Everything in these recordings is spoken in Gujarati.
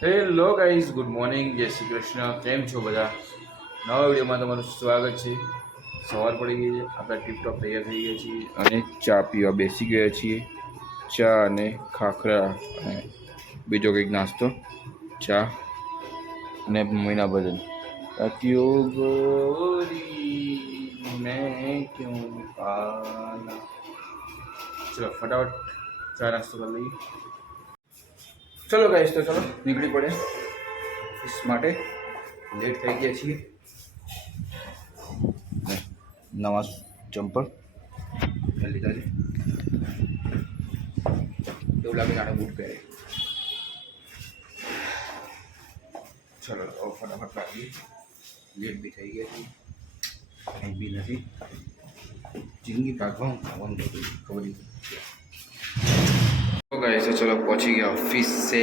હેલો ગાઈઝ, ગુડ મોર્નિંગ, જય શ્રી કૃષ્ણ. કેમ છો બધા? નવા વિડીયોમાં તમારું સ્વાગત છે. સવાર પડી ગઈ છે, આપણે ટીપટોપ તૈયાર થઈ ગયા છીએ અને ચા પીવા બેસી ગયા છીએ. ચા અને ખાખરા અને બીજો કંઈક નાસ્તો, ચા અને મમ્મીના ભજન. રાતિયો ગોરી મેં ક્યું પાલા. ચલો ફટાફટ ચા નાસ્તો કરી લઈએ. ચલો ગાઈસ, તો ચલો નીકળી પડે ઓફિસ માટે. લેટ થઈ ગયા છીએ. નવા ચંપલ લીધા છે, એવું લાગે જાણે બૂટ પહેરે. ચલો ફટાફટ લાગીએ. લેટ બી થઈ ગયા છીએ, કંઈ બી નથી. જિંદગી ભાગવાનું ખાવાનું બધું ખબર નહીં. તો ગાઈસ, તો ચલો પહોંચી ગયા ઓફિસે.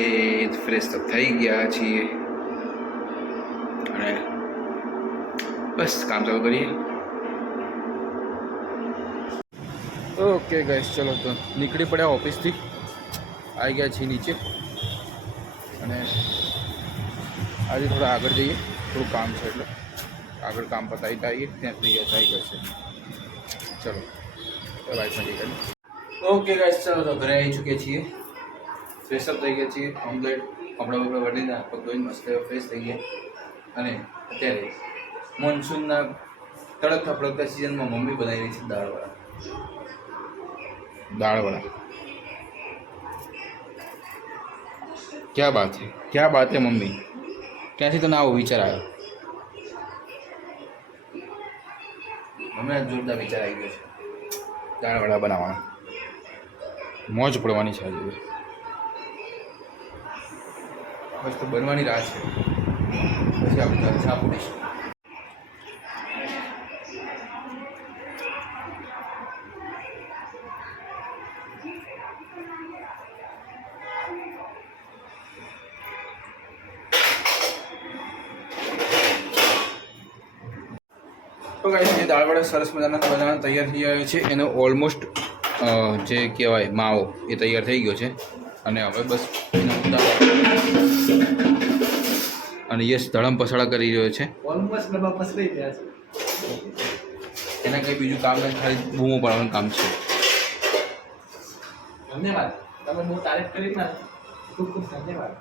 ફ્રેશ તો થઈ ગયા છીએ અને બસ કામ ચાલુ કરીએ. ઓકે ગાઈસ, ચલો તો નીકળી પડ્યા ઓફિસથી. આવી ગયા છીએ નીચે અને આજે થોડા આગળ જઈએ. થોડું કામ છે એટલે આગળ કામ પતાવીતા આવીએ. ત્યાં સુધી થઈ જશે. ચલો બાઇકમાં જઈએ. ઓકે ગાઈસ, ચલો તો ઘરે આવી ચૂક્યા છીએ. ફ્રેશઅપ થઈ ગયા છીએ. કમ્પ્લેટ કપડાં બપડા બદલીને પગ ધોઈને મસ્ત ફ્રેશ થઈ ગયા. અને અત્યારે મોન્સૂનના તડકતા ફડકતા સિઝનમાં મમ્મી બનાવી રહી છે દાળવડા. ક્યાં બાત છે, ક્યાં બાત હે મમ્મી? ક્યાંથી તને આવો વિચાર આવ્યો? મમ્મી આ જોરદાર વિચાર આવી ગયો છે દાળવડા બનાવવાનો. મોજ પડવાની છે આજે. બસ તો બનવાની રાહ છે, પછી આપણે ચા પીશું. તો ગાઈસ, જે દાળવડા સરસ મજાના બનાવવા તૈયાર થઈ ગયા છે, એનો ઓલમોસ્ટ જે કહેવાય માવો એ તૈયાર થઈ ગયો છે. અને હવે બસ એને અને યસ ધડમ પસળા કરી રહ્યો છે. ઓલમોસ્ટ ડબ્બા પસળી ગયા છે. એના કંઈ બીજું કામ નથી, ખાલી બૂમો પાડવાનું કામ છે. ધન્યવાદ, તમે બહુ તારીફ કરી ને, ખૂબ ખૂબ ધન્યવાદ.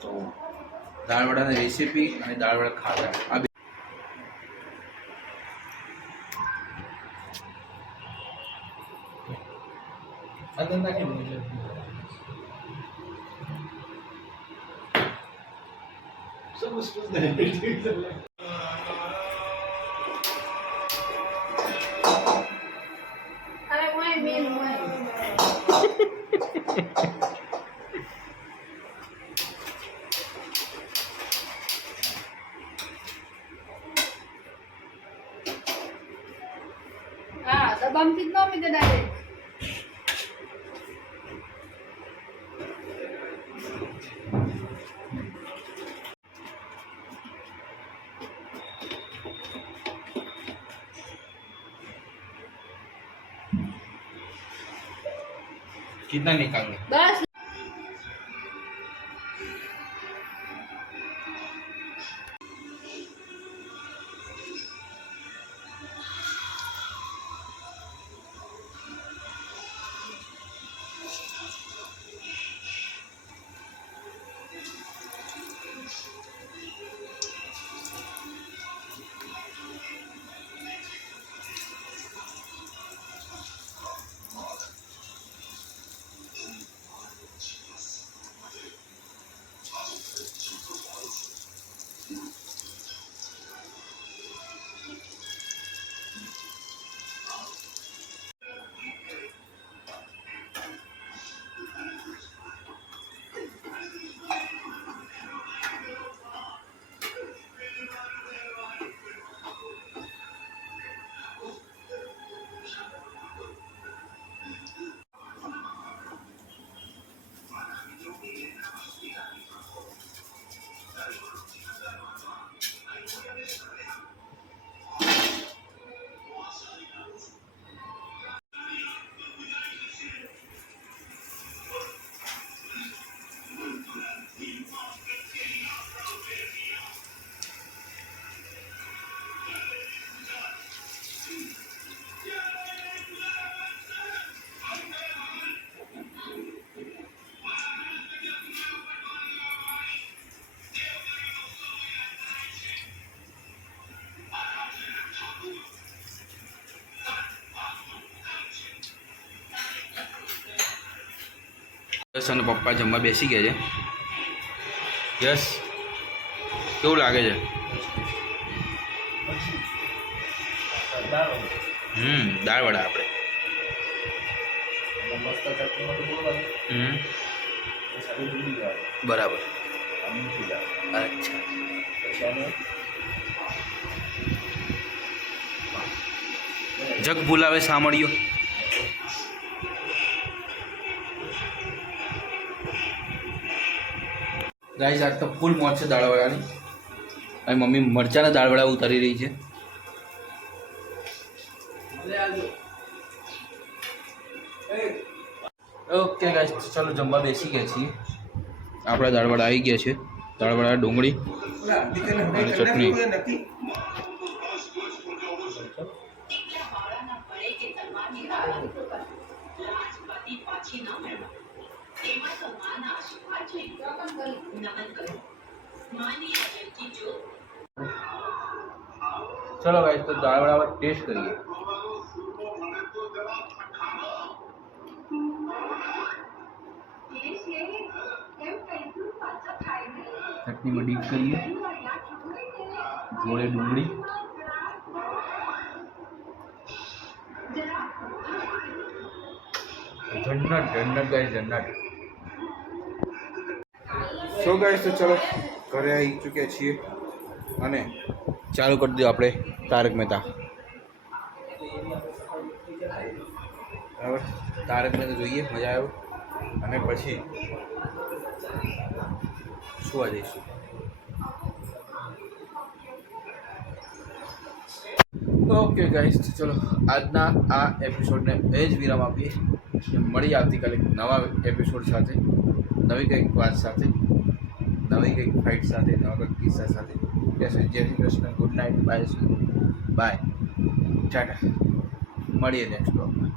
તો દાળવડાની રેસીપી અને દાળવડા ખાતા આ અંદર નાખી દો. હા, દબામથી જ ન મીધે ડાયરેક્ટ. कितना निकालना? બસ યશ અને પપ્પા જમવા બેસી ગયા છે. યસ, કેવું લાગે છે? દાળ વડા આપણે. બરાબર. અચ્છા. જગ બોલાવે સાંભળ્યો. ગાઈસ આજ તો ફૂલ મોજ છે દાળવડાની. અને મમ્મી મરચાના દાળવડા ઉતારી રહી છે. ઓકે ગાઈસ, ચાલો જમવા બેસી ગયા છીએ. આપણા દાળવડા આવી ગયા છે. દાળવડા, ડુંગળી અને ચટણી. ચલો ગાઈસ, તો દાળવડા ટેસ્ટ કરીએ. ચટણીમાં ડીપ કરીએ, જોડે ડુંગળી. જન્નત ગાઈસ, જન્નત. સો ગાઈસ, તો ચલો ઘરે આવી ચૂક્યા છીએ અને ચાલુ કરી દો આપણે તારક મહેતા. બરાબર, તારક મહેતા જોઈએ, મજા આવ્યો. અને પછી સુવા જઈશું. ઓકે ગાઈસ, ચલો આજના આ એપિસોડને એ જ વિરામ આપીએ. મળી આવતીકાલે નવા એપિસોડ સાથે, નવી કંઈક વાત સાથે, નવી કંઈક ફાઇટ સાથે, નવા કંઈક કિસ્સા સાથે. જય Shri Krishna. Good night. Bye. Tata. મળીએ નેક્સ્ટ બ્લોગમાં.